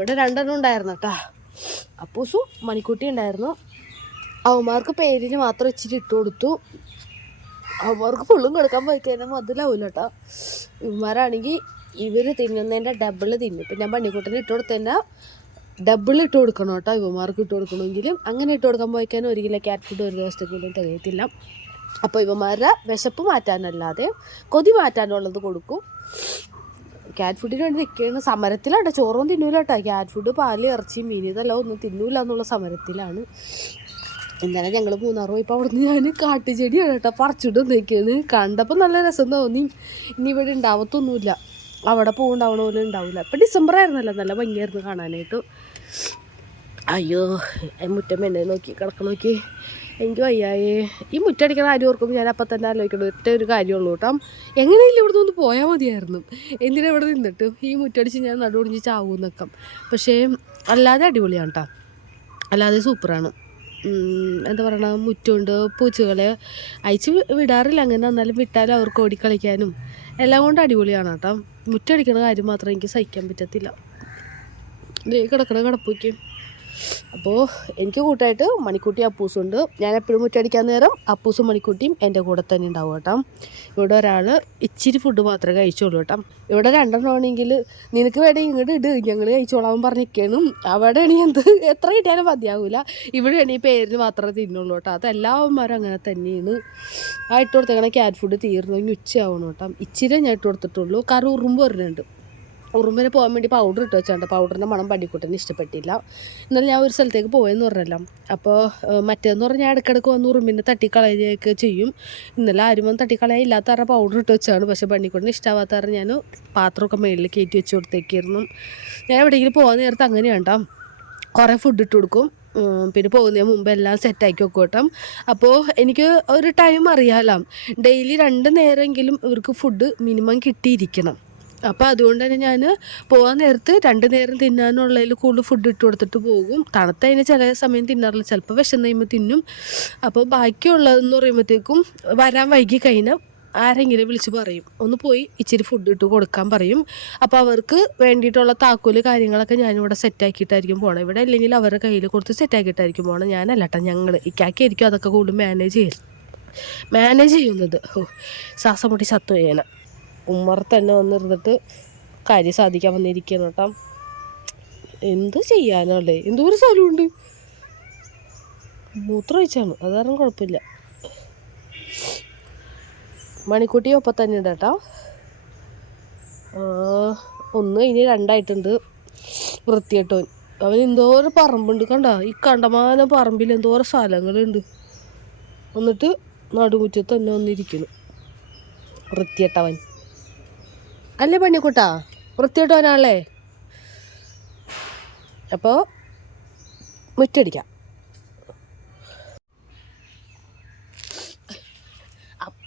ഇവിടെ രണ്ടെണ്ണം ഉണ്ടായിരുന്നു കേട്ടോ. അപ്പൂസു മണിക്കുട്ടി ഉണ്ടായിരുന്നു. അവന്മാർക്ക് പേരിന് മാത്രം ഇച്ചിരി ഇട്ട് കൊടുത്തു. അവന്മാർക്ക് ഫുള്ളും കൊടുക്കാൻ പോയി കഴിഞ്ഞാൽ മതിലാവില്ല കേട്ടോ. ഇവന്മാരാണെങ്കിൽ ഇവർ തിന്നുന്നതിന്റെ ഡബിൾ തിന്നും. ഇപ്പം ഞാൻ പണിക്കൂട്ടന് ഇട്ട് കൊടുത്തതിന്റെ ഡബിൾ ഇട്ട് കൊടുക്കണം കേട്ടോ. ഇവന്മാർക്ക് ഇട്ട് കൊടുക്കണമെങ്കിലും അങ്ങനെ ഇട്ട് കൊടുക്കാൻ പോയി കഴിഞ്ഞാൽ ഒരു കിലോ ക്യാറ്റ് ഫുഡ് ഒരു ദിവസത്തേക്ക് പോലും തികയത്തില്ല. അപ്പോൾ ഇവന്മാരുടെ വിശപ്പ് മാറ്റാനല്ലാതെ കൊതി മാറ്റാനുള്ളത് കൊടുക്കും. ക്യാറ്റ് ഫുഡിന് വേണ്ടി നിൽക്കുന്ന സമരത്തിലാണ് ചോറൊന്നും തിന്നൂല കേട്ടോ ക്യാറ്റ് ഫുഡ് പാൽ ഇറച്ചി മീൻ ഇതെല്ലാം ഒന്നും തിന്നൂല എന്നുള്ള സമരത്തിലാണ്. ഇന്നലെ ഞങ്ങൾ മൂന്നാർ പോയപ്പോൾ അവിടുന്ന് ഞാൻ കാട്ടുചെടിയാണ് കേട്ടോ പറിച്ചിട്ട് നിൽക്കുന്നത് കണ്ടപ്പോൾ നല്ല രസം തോന്നി. ഇനി ഇവിടെ ഉണ്ടാവത്തൊന്നുമില്ല. അവിടെ പോകുണ്ടാവണ പോലെ ഉണ്ടാവില്ല ഇപ്പം ഡിസംബർ ആയിരുന്നല്ലോ നല്ല ഭംഗിയായിരുന്നു കാണാനായിട്ട്. അയ്യോ മുറ്റം എന്നെ നോക്കി കിടക്കണ നോക്കി. എനിക്ക് വയ്യായേ. ഈ മുറ്റടിക്കണ കാര്യം ഓർക്കുമ്പോൾ ഞാൻ അപ്പം തന്നെ ആലോചിക്കണം ഒറ്റ ഒരു കാര്യമുള്ളൂ കേട്ടോ. എങ്ങനെയെങ്കിലും ഇവിടെ നിന്ന് പോയാൽ മതിയായിരുന്നു. എന്തിനാ ഇവിടെ നിന്നിട്ട്? ഈ മുറ്റടിച്ച് ഞാൻ നടുവൊടിഞ്ഞ് ചാവും നിൽക്കാം പക്ഷേ അല്ലാതെ അടിപൊളിയാണ് കേട്ടോ അല്ലാതെ സൂപ്പറാണ്. എന്താ പറയണ മുറ്റമുണ്ട് പൂച്ചകളെ അയച്ച് വിടാറില്ല. അങ്ങനെ എന്നാലും വിട്ടാലും അവർക്ക് ഓടിക്കളിക്കാനും എല്ലാം കൊണ്ട് അടിപൊളിയാണ് കേട്ടോ മുറ്റടിക്കണ കാര്യം മാത്രം എനിക്ക് സഹിക്കാൻ പറ്റത്തില്ല. കിടക്കണ കിടപ്പുയ്ക്കും അപ്പോൾ എനിക്ക് കൂട്ടായിട്ട് മണിക്കുട്ടി അപ്പൂസുണ്ട്. ഞാൻ എപ്പോഴും മുറ്റടിക്കാൻ നേരം അപ്പൂസും മണിക്കുട്ടിയും എന്റെ കൂടെ തന്നെ ഉണ്ടാവും കേട്ടോ. ഇവിടെ ഒരാൾ ഇച്ചിരി ഫുഡ് മാത്രമേ കഴിച്ചുള്ളൂ കേട്ടോ. ഇവിടെ രണ്ടെണ്ണം ആണെങ്കിൽ നിനക്ക് വേണേ ഇങ്ങോട്ട് ഇട് ഞങ്ങൾ കഴിച്ചോളാൻ പറഞ്ഞിരിക്കണം അവിടെ ആണെങ്കിൽ എന്ത്? എത്ര കിട്ടിയാലും മതിയാവില്ല ഇവിടെ ആണെങ്കിൽ പേരിന് മാത്രമേ തിന്നുള്ളൂ കേട്ടോ. അത് എല്ലാവന്മാരും അങ്ങനെ തന്നെയാണ്. ആ ഇട്ട് കൊടുത്തേക്കണ ക്യാറ്റ് ഫുഡ് തീർന്നു. ഇനി ഉച്ചയാവണം കേട്ടോ. ഇച്ചിരി ഞാൻ ഇട്ട് കൊടുത്തിട്ടുള്ളൂ. കറി ഉറുമ്പ് വരുന്നുണ്ട് ഉറുമ്പിന് പോകാൻ വേണ്ടി പൗഡർ ഇട്ട് വെച്ചാണ്ട്. പൗഡറിന്റെ മണം പടിക്കൂട്ടിന് ഇഷ്ടപ്പെട്ടില്ല. എന്നാലും ഞാൻ ഒരു സ്ഥലത്തേക്ക് പോയെന്ന് പറഞ്ഞല്ലോ. അപ്പോൾ മറ്റേന്ന് പറഞ്ഞാൽ ഇടയ്ക്കിടയ്ക്ക് വന്ന് ഉറുമ്പിനെ തട്ടിക്കളയുകയൊക്കെ ചെയ്യും. ഇന്നലെ ആരും വന്ന് തട്ടിക്കളയാൻ ഇല്ലാത്ത പൗഡർ ഇട്ട് വെച്ചാണ്. പക്ഷേ പണിക്കൂട്ടിന് ഇഷ്ടമാവാത്ത ഞാൻ പാത്രമൊക്കെ മേളിൽ കയറ്റി വെച്ച് കൊടുത്തേക്കായിരുന്നു. ഞാൻ എവിടെയെങ്കിലും പോകാൻ നേരത്ത് അങ്ങനെയാണ് കേട്ടോ കുറേ ഫുഡ് ഇട്ട് കൊടുക്കും. പിന്നെ പോകുന്നതിന് മുമ്പ് എല്ലാം സെറ്റാക്കി വെക്കും കേട്ടോ. അപ്പോൾ എനിക്ക് ഒരു ടൈം അറിയാലോ. ഡെയിലി രണ്ട് നേരമെങ്കിലും ഇവർക്ക് ഫുഡ് മിനിമം കിട്ടിയിരിക്കണം. അപ്പോൾ അതുകൊണ്ട് തന്നെ ഞാൻ പോകാൻ നേരത്ത് രണ്ട് നേരം തിന്നാനുള്ളതിൽ കൂടുതൽ ഫുഡ് ഇട്ട് കൊടുത്തിട്ട് പോകും. തണുത്തതിന് ചില സമയം തിന്നാറില്ല. ചിലപ്പോൾ വിശന്ന് കഴിയുമ്പോൾ തിന്നും. അപ്പോൾ ബാക്കിയുള്ളതെന്ന് പറയുമ്പോഴത്തേക്കും വരാൻ വൈകി കഴിഞ്ഞാൽ ആരെങ്കിലും വിളിച്ച് പറയും. ഒന്ന് പോയി ഇച്ചിരി ഫുഡ് ഇട്ട് കൊടുക്കാൻ പറയും. അപ്പോൾ അവർക്ക് വേണ്ടിയിട്ടുള്ള താക്കോൽ കാര്യങ്ങളൊക്കെ ഞാനിവിടെ സെറ്റാക്കിയിട്ടായിരിക്കും പോകണം ഇവിടെ അല്ലെങ്കിൽ അവരുടെ കയ്യിൽ കൊടുത്ത് സെറ്റാക്കിയിട്ടായിരിക്കും പോകണം ഞാനല്ല കേട്ടോ ഞങ്ങൾ ഇക്കാക്കിയായിരിക്കും അതൊക്കെ കൂടുതൽ മാനേജ് ചെയ്യും മാനേജ് ചെയ്യുന്നത്. ഓ ശ്വാസം മുട്ടി ചത്തു ചെയ്യാൻ ഉമ്മർ തന്നെ വന്നിരുന്നിട്ട് കാര്യം സാധിക്കാൻ വന്നിരിക്കുകയാണ് കേട്ടോ. എന്ത് ചെയ്യാനല്ലേ? എന്തോ ഒരു സ്ഥലമുണ്ട്. മൂത്രം ഒഴിച്ചാണ്. അതാരും കുഴപ്പമില്ല. മണിക്കുട്ടി ഒപ്പം തന്നെ ഉണ്ട് കേട്ടോ. ഒന്ന് ഇനി രണ്ടായിട്ടുണ്ട്. വൃത്തിയേട്ടവൻ അവൻ എന്തോരം പറമ്പുണ്ട്. കണ്ട? ഈ കണ്ടമാനം പറമ്പിൽ എന്തോരം സ്ഥലങ്ങളുണ്ട്. എന്നിട്ട് നടുമുറ്റത്ത് തന്നെ വന്നിരിക്കുന്നു. വൃത്തിയേട്ടവൻ അല്ലേ പണിക്കുട്ടാ വൃത്തിയേട്ടവനാണല്ലേ അപ്പോൾ മുറ്റടിക്കാം.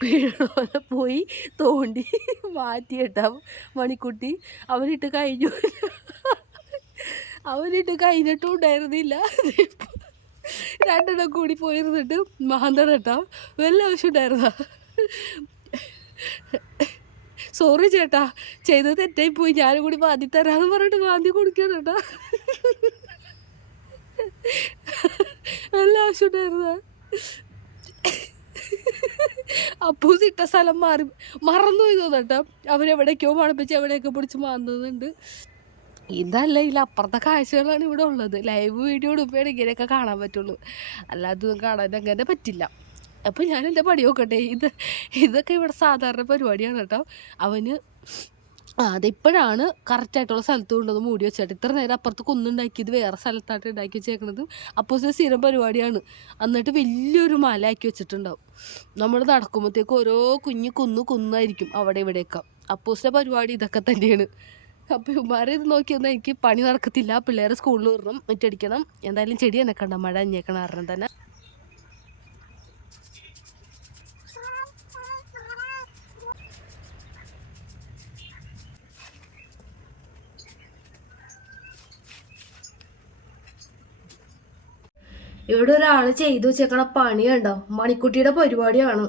പോയി തോണ്ടി മാറ്റിയിട്ടാം മണിക്കുട്ടി അവനിട്ട് കഴിഞ്ഞു. അവനിട്ട് കഴിഞ്ഞിട്ടും ഉണ്ടായിരുന്നില്ല. രണ്ടെണ്ണം കൂടി പോയിരുന്നിട്ട് മാന്തടട്ടാം വല്ല ആവശ്യം ഉണ്ടായിരുന്ന? സോറി ചേട്ടാ. ചെയ്തത് തെറ്റായി പോയി. ഞാനും കൂടി വാന്തി തരാന്ന് പറഞ്ഞിട്ട് വാന്തി കൊടുക്കണം ചേട്ടാ നല്ല ആവശ്യമുണ്ടായിരുന്ന. അപ്പൂസ് ഇട്ട സ്ഥലം മാറി മറന്നു പോയി തോന്നട്ടോ അവരെവിടേക്കോ മണപ്പിച്ച് എവിടെയൊക്കെ പിടിച്ച് മാറുന്നുണ്ട് ഇതല്ല ഇതിൽ അപ്പുറത്തെ കാഴ്ചകളാണ് ഇവിടെ ഉള്ളത്. ലൈവ് വീഡിയോ എടുക്കുകയാണ് ഇങ്ങനെയൊക്കെ കാണാൻ പറ്റുള്ളൂ. അല്ലാതെ കാണാൻ അങ്ങനെ പറ്റില്ല. അപ്പോൾ ഞാൻ എന്റെ പടി നോക്കട്ടെ ഇത് ഇതൊക്കെ ഇവിടെ സാധാരണ പരിപാടിയാണ് കേട്ടോ. അവന് അതിപ്പോഴാണ് കറക്റ്റായിട്ടുള്ള സ്ഥലത്ത് കൊണ്ടത് മൂടി വെച്ചിട്ട് ഇത്ര നേരം അപ്പുറത്ത് കുന്നുണ്ടാക്കിയത് വേറെ സ്ഥലത്തായിട്ട് ഉണ്ടാക്കി വെച്ചേക്കണത് അപ്പോൾ സ്ഥിരം പരിപാടിയാണ്. എന്നിട്ട് വലിയൊരു മല ആക്കി വെച്ചിട്ടുണ്ടാവും. നമ്മൾ നടക്കുമ്പോഴത്തേക്ക് ഓരോ കുഞ്ഞു കുന്നു കുന്നായിരിക്കും അവിടെ ഇവിടെയൊക്കെ. അപ്പൂസിന്റെ പരിപാടി ഇതൊക്കെ തന്നെയാണ്. അപ്പോൾ ഇവന്മാരെ ഇത് നോക്കിയൊന്നും എനിക്ക് പണി നടക്കത്തില്ല. പിള്ളേരെ സ്കൂളിൽ വിടണം മുറ്റടിക്കണം എന്തായാലും ചെടി തന്നെ കണ്ട? മഴ അഞ്ഞേക്കണം കാരണം തന്നെ. ഇവിടെ ഒരാൾ ചെയ്തു വെച്ചേക്കണ പണി കണ്ടോ? മണിക്കുട്ടിയുടെ പരിപാടിയാണ്.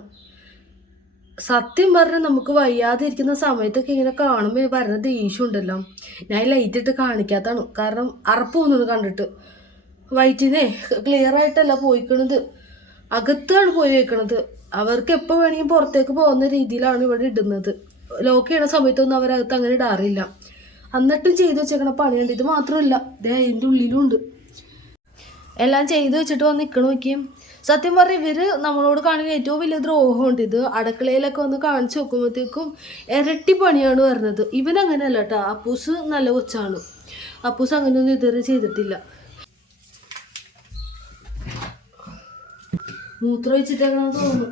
സത്യം പറഞ്ഞാൽ നമുക്ക് വയ്യാതിരിക്കുന്ന സമയത്തൊക്കെ ഇങ്ങനെ കാണുമ്പോൾ പറഞ്ഞ ദേഷ്യം ഉണ്ടല്ലോ ഞാൻ ലൈറ്റ് ഇട്ട് കാണിക്കാത്താണ് കാരണം അറപ്പ് പോകുന്നത് കണ്ടിട്ട്. വൈറ്റിനെ ക്ലിയർ ആയിട്ടല്ല പോയിക്കണത്. അകത്താണ് പോയി വെക്കണത്. അവർക്ക് എപ്പോൾ വേണമെങ്കിൽ പുറത്തേക്ക് പോകുന്ന രീതിയിലാണ് ഇവിടെ ഇടുന്നത്. ലോക്ക് ചെയ്യണ സമയത്തൊന്നും അവരകത്ത് അങ്ങനെ ഇടാറില്ല. എന്നിട്ടും ചെയ്തു വെച്ചേക്കണ പണിയുണ്ട് ഇത് മാത്രമല്ല. ദേ അതിന്റെ ഉള്ളിലും ഉണ്ട് എല്ലാം ചെയ്തു വെച്ചിട്ട് വന്ന് നിൽക്കണ നോക്കിയും. സത്യം പറഞ്ഞ ഇവർ നമ്മളോട് കാണുന്ന ഏറ്റവും വലിയ ദ്രോഹമുണ്ട് ഇത്. അടുക്കളയിലൊക്കെ ഒന്ന് കാണിച്ചു നോക്കുമ്പോഴത്തേക്കും ഇരട്ടി പണിയാണ് വരുന്നത്. ഇവൻ കേട്ടോ അപ്പൂസ് നല്ല കൊച്ചാണ്. അപ്പൂസ് അങ്ങനെയൊന്നും ഇതുവരെ ചെയ്തിട്ടില്ല. മൂത്ര വെച്ചിട്ടാണെന്ന് തോന്നുന്നു.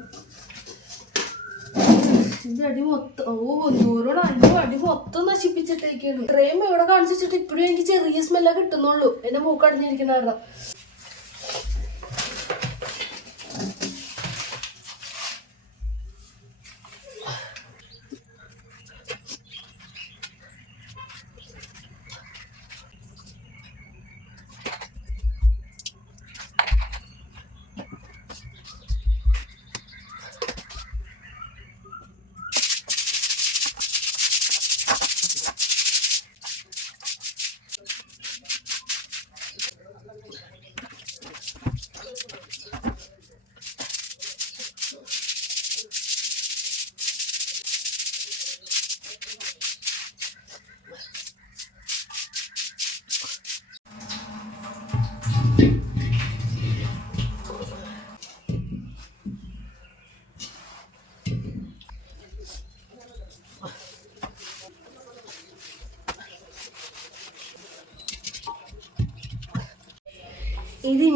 ഇതിന്റെ അടി മൊത്തം ഓ ഒന്നൂറോട് അഞ്ചോ അടി മൊത്തം നശിപ്പിച്ചിട്ടേക്കാണ്. ഇത്രയും ഇവിടെ കാണിച്ചിട്ട് ഇപ്പോഴും എനിക്ക് ചെറിയ സ്മെല്ല കിട്ടുന്നുള്ളൂ. എന്റെ മൂക്കടഞ്ഞിരിക്കുന്ന കാരണം.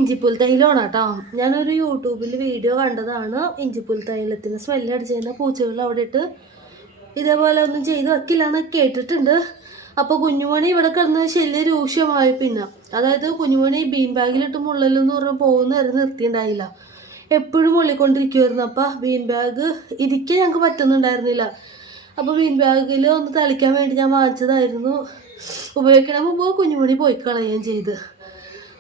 ഇഞ്ചിപ്പുൽ തൈലമാണ് കേട്ടോ ഞാനൊരു യൂട്യൂബിൽ വീഡിയോ കണ്ടതാണ് ഇഞ്ചിപ്പുൽ തൈലത്തിന് സ്മെല്ല് അടിച്ചിരുന്ന പൂച്ചകൾ അവിടെ ഇട്ട് ഇതേപോലെ ഒന്നും ചെയ്ത് വെക്കില്ല എന്ന് കേട്ടിട്ടുണ്ട്. അപ്പോൾ കുഞ്ഞുമണി ഇവിടെ കിടന്ന് ശല്യം രൂക്ഷമായി പിന്നെ. അതായത് കുഞ്ഞുമണി ബീൻ ബാഗിലിട്ട് മുള്ളലെന്ന് പറഞ്ഞ് പോകുന്ന വരെ നിർത്തിയിട്ടുണ്ടായില്ല. എപ്പോഴും മുള്ളിക്കൊണ്ടിരിക്കുമായിരുന്നു അപ്പം ബീൻ ബാഗ് ഇരിക്കാൻ ഞങ്ങൾക്ക് പറ്റുന്നുണ്ടായിരുന്നില്ല. അപ്പോൾ ബീൻ ബാഗിൽ ഒന്ന് തളിക്കാൻ വേണ്ടി ഞാൻ വാങ്ങിച്ചതായിരുന്നു. ഉപയോഗിക്കണ മുമ്പ് കുഞ്ഞുമണി പോയി കളയുകയും ചെയ്ത്.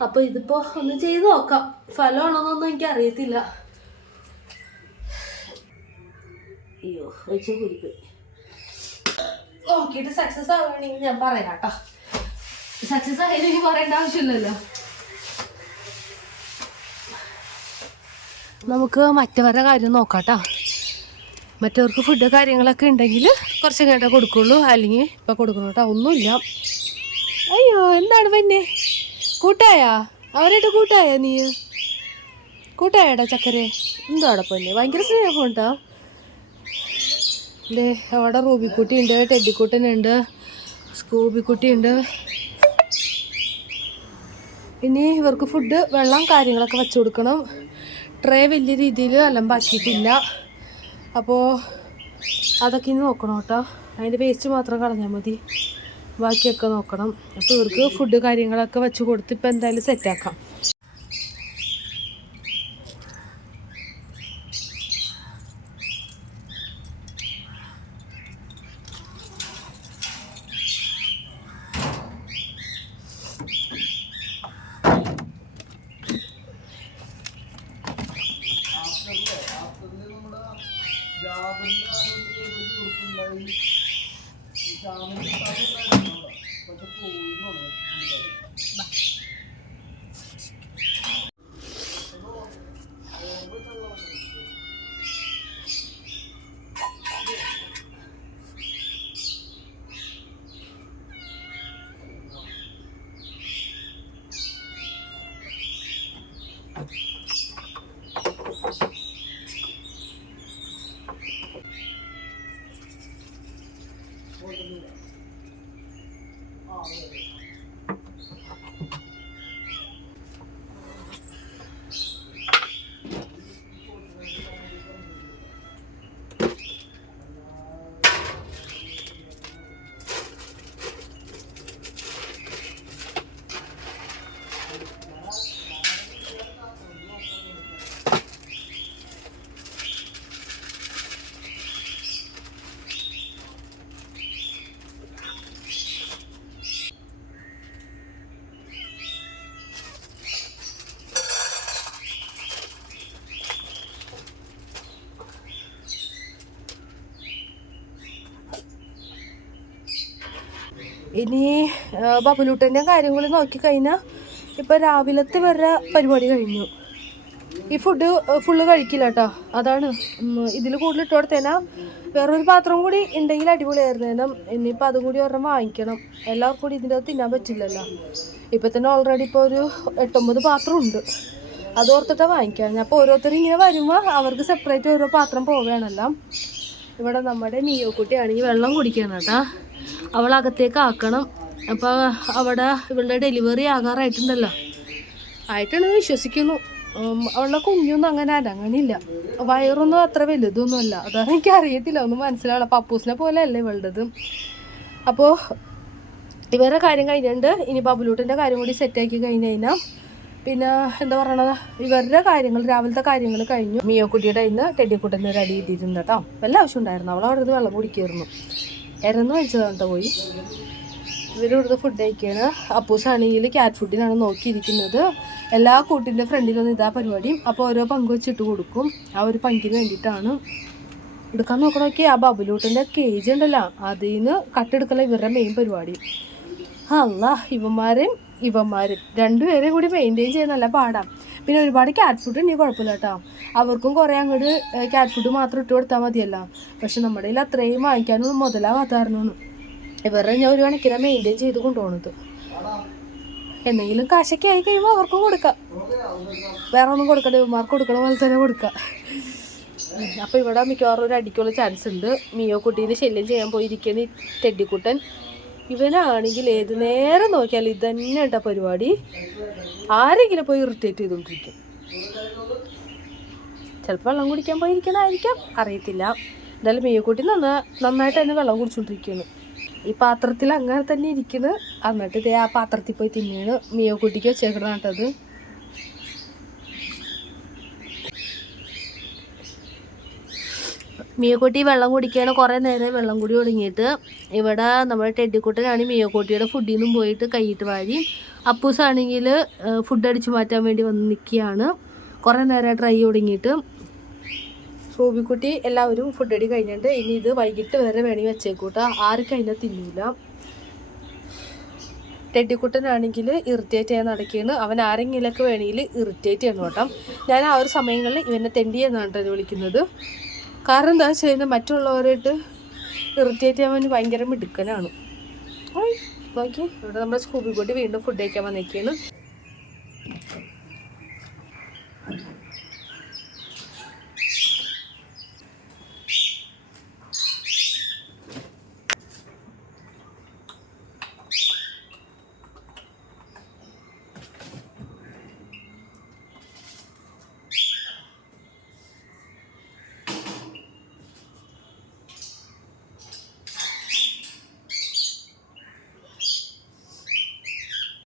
അപ്പോൾ ഇതിപ്പോൾ ഒന്ന് ചെയ്ത് നോക്കാം. ഫലമാണോന്നൊന്നും എനിക്ക് അറിയത്തില്ല. അയ്യോ വെച്ച് കുരിപ്പ് നോക്കിയിട്ട് സക്സസ് ആവുകയാണെങ്കിൽ ഞാൻ പറയാം കേട്ടോ. സക്സസ് എനിക്ക് പറയേണ്ട ആവശ്യമില്ലല്ലോ. നമുക്ക് മറ്റവരുടെ കാര്യം നോക്കാം കേട്ടോ. മറ്റവർക്ക് ഫുഡ് കാര്യങ്ങളൊക്കെ ഉണ്ടെങ്കിൽ കുറച്ച് കേട്ടാൽ കൊടുക്കുള്ളൂ. അല്ലെങ്കിൽ ഇപ്പം കൊടുക്കണം കേട്ടോ. ഒന്നുമില്ല. അയ്യോ എന്താണ് പിന്നെ കൂട്ടായാ? അവരായിട്ട് കൂട്ടായ നീ? കൂട്ടായടാ ചക്കരെ? എന്താടാ പൊന്നെ ഭയങ്കര സ്നേഹം ഉണ്ടോ ദേ അവിടെ റൂബിക്കുട്ടി ഉണ്ട് ടെഡിക്കുട്ടനുണ്ട് സ്കൂബിക്കുട്ടി ഉണ്ട് ഇനി ഇവർക്ക് ഫുഡ് വെള്ളം കാര്യങ്ങളൊക്കെ വെച്ചു കൊടുക്കണം. ട്രേ വലിയ രീതിയിൽ അലമ്പാക്കിയിട്ടില്ല. അപ്പോൾ അതൊക്കെ ഇനി നോക്കണം കേട്ടോ. അതിന്റെ വേസ്റ്റ് മാത്രം കളഞ്ഞാൽ മതി. ബാക്കിയൊക്കെ നോക്കണം. അപ്പോൾ ഇവർക്ക് ഫുഡ് കാര്യങ്ങളൊക്കെ വെച്ച് കൊടുത്ത് ഇപ്പോൾ എന്തായാലും സെറ്റാക്കാം Thank you. ഇനി ബബുലൂട്ടന്റെ കാര്യങ്ങൾ നോക്കിക്കഴിഞ്ഞാൽ ഇപ്പോൾ രാവിലത്തെ വരെ പരിപാടി കഴിഞ്ഞു. ഈ ഫുഡ് ഫുള്ള് കഴിക്കില്ല കേട്ടോ അതാണ് ഇതിൽ കൂടുതൽ ഇട്ട് കൊടുത്തേനാ. വേറൊരു പാത്രം കൂടി ഉണ്ടെങ്കിൽ അടിപൊളിയായിരുന്നു. കാരണം ഇനിയിപ്പോൾ അതും കൂടി ഒരെണ്ണം വാങ്ങിക്കണം. എല്ലാവർക്കും കൂടി ഇതിന്റെ അകത്ത് തിന്നാൻ പറ്റില്ലല്ലോ. ഇപ്പം തന്നെ ഓൾറെഡി ഇപ്പോൾ ഒരു എട്ടൊമ്പത് പാത്രം ഉണ്ട്. അത് ഓർത്തിട്ടാണ് വാങ്ങിക്കാൻ അപ്പോൾ ഓരോരുത്തർ ഇങ്ങനെ വരുമ്പോൾ അവർക്ക് സെപ്പറേറ്റ് ഓരോ പാത്രം പോവുകയാണല്ലോ. ഇവിടെ നമ്മുടെ മിയോ കുട്ടിയാണെങ്കിൽ വെള്ളം കുടിക്കണം കേട്ടാ. അവൾ അകത്തേക്ക് ആക്കണം. അപ്പോൾ അവിടെ ഇവളുടെ ഡെലിവറി ആകാറായിട്ടുണ്ടല്ലോ. ആയിട്ടാണെന്ന് വിശ്വസിക്കുന്നു. അവളുടെ കുഞ്ഞൊന്നും അങ്ങനെ അനങ്ങനില്ല വയറൊന്നും അത്ര വലുതൊന്നും അല്ല അതാണ് എനിക്ക് അറിയത്തില്ല. ഒന്നും മനസ്സിലാവില്ല. പപ്പൂസിനെ പോലെ അല്ലേ ഇവളുടേത്. അപ്പോൾ ഇവരുടെ കാര്യം കഴിഞ്ഞിട്ടുണ്ട്. ഇനി ബബുലൂട്ടിന്റെ കാര്യം കൂടി സെറ്റാക്കി കഴിഞ്ഞ് കഴിഞ്ഞാൽ പിന്നെ എന്താ പറയണത്? ഇവരുടെ കാര്യങ്ങൾ രാവിലത്തെ കാര്യങ്ങൾ കഴിഞ്ഞു. മിയോക്കുട്ടിയുടെ ഇന്ന് ടെഡിക്കുട്ടന്റെ ഒരു അടി ഇട്ടിട്ടുണ്ട് കേട്ടോ. വല്ല ആവശ്യം ഉണ്ടായിരുന്നു. അവൾ അവിടെ വെള്ളം കുടിക്കായിരുന്നു ഇറന്ന് വെച്ചതാണ് പോയി. ഇവരിവിടുന്ന് ഫുഡ് കഴിക്കുകയാണ് അപ്പൂസാണെങ്കിൽ ക്യാറ്റ് ഫുഡിനാണ് നോക്കിയിരിക്കുന്നത്. എല്ലാ കൂട്ടിന്റെ ഫ്രണ്ടിലൊന്നും ഇതാ പരിപാടി. അപ്പോൾ ഓരോ പങ്ക് വെച്ചിട്ട് കൊടുക്കും. ആ ഒരു പങ്കിന് വേണ്ടിയിട്ടാണ്. എടുക്കാൻ നോക്കണമൊക്കെ ആ ബബുലൂട്ടിന്റെ കേജ് ഉണ്ടല്ലോ. അതിൽ നിന്ന് കട്ടെടുക്കല ഇവരുടെ മെയിൻ പരിപാടി. അല്ല ഇവന്മാരെയും ഇവന്മാരും. രണ്ടുപേരെയും കൂടി മെയിന്റെയിൻ ചെയ്യുന്ന നല്ല പാടാം. പിന്നെ ഒരുപാട് ക്യാറ്റ് ഫുഡ് ഉണ്ടെങ്കിൽ കുഴപ്പമില്ല കേട്ടോ. അവർക്കും കുറേ അങ്ങോട്ട് ക്യാറ്റ് ഫുഡ് മാത്രം ഇട്ട് കൊടുത്താൽ മതിയല്ലോ. പക്ഷെ നമ്മുടെ കയ്യിൽ അത്രയും വാങ്ങിക്കാനൊന്നും മുതലാവാത്തായിരുന്നു. ഇവരുടെ ഞാൻ ഒരു കണക്കിനെ മെയിന്റെയിൻ ചെയ്ത് കൊണ്ടുപോകണത് എന്തെങ്കിലും കാശൊക്കെ ആയി കഴിയുമ്പോൾ അവർക്കും കൊടുക്കാം. വേറെ ഒന്നും കൊടുക്കണ്ട ഇവന്മാർക്ക് കൊടുക്കണ പോലെ തന്നെ കൊടുക്കാം. അപ്പോൾ ഇവിടെ മിക്കവാറും ഒരു അടിക്കുള്ള ചാൻസ് ഉണ്ട്. മിയോ കുട്ടീനെ ശല്യം ചെയ്യാൻ പോയിരിക്കുന്ന ടെഡിക്കുട്ടൻ ഇവനാണെങ്കിൽ ഏത് നേരം നോക്കിയാലും ഇത് തന്നെ കേട്ടോ പരിപാടി? ആരെങ്കിലും പോയി ഇറിറ്റേറ്റ് ചെയ്തുകൊണ്ടിരിക്കും ചിലപ്പോൾ വെള്ളം കുടിക്കാൻ പോയിരിക്കണമായിരിക്കാം അറിയത്തില്ല. എന്തായാലും മീയക്കൂട്ടി നന്നാ നന്നായിട്ട് തന്നെ വെള്ളം കുടിച്ചുകൊണ്ടിരിക്കുകയാണ് ഈ പാത്രത്തിൽ അങ്ങനെ തന്നെ ഇരിക്കുന്നു. എന്നിട്ട് ഇതേ ആ പാത്രത്തിൽ പോയി തിന്നാണ്. മിയക്കുട്ടിക്ക് വെച്ചേക്കണം കേട്ടത് മിയക്കുട്ടി വെള്ളം കുടിക്കാൻ കുറേ നേരം വെള്ളം കൂടി തുടങ്ങിയിട്ട് ഇവിടെ നമ്മുടെ ടെഡിക്കുട്ടനാണ് മിയക്കുട്ടിയുടെ ഫുഡിൽ നിന്നും പോയിട്ട് കൈയിട്ട് വാരി അപ്പൂസാണെങ്കിൽ ഫുഡ് അടിച്ചു മാറ്റാൻ വേണ്ടി വന്ന് നിൽക്കുകയാണ്. കുറേ നേരം ട്രൈ തുടങ്ങിയിട്ട് സോബിക്കുട്ടി എല്ലാവരും ഫുഡ് അടി കഴിഞ്ഞിട്ട് ഇനി ഇത് വൈകിട്ട് വരെ വേണമെങ്കിൽ വെച്ചേക്കൂട്ട. ആർക്കും അതിനെ തിന്നില്ല ടെഡിക്കുട്ടനാണെങ്കിൽ ഇറിറ്റേറ്റ് ചെയ്യാൻ നടക്കുകയാണ്. അവൻ ആരെങ്കിലൊക്കെ വേണമെങ്കിൽ ഇറിറ്റേറ്റ് ചെയ്യണം കേട്ടോ ഞാൻ ആ ഒരു സമയങ്ങളിൽ ഇവനെ തെണ്ടി എന്നാണ് വിളിക്കുന്നത്. കാരണം എന്താ വെച്ച് കഴിഞ്ഞാൽ മറ്റുള്ളവരായിട്ട് ഇറിറ്റേറ്റ് ചെയ്യാൻ വേണ്ടി ഭയങ്കര മിടുക്കനാണ്. നോക്കി ഇവിടെ നമ്മുടെ സ്കൂബി കൂട്ടി വീണ്ടും ഫുഡ് കഴിക്കാൻ വന്നേക്കാണ്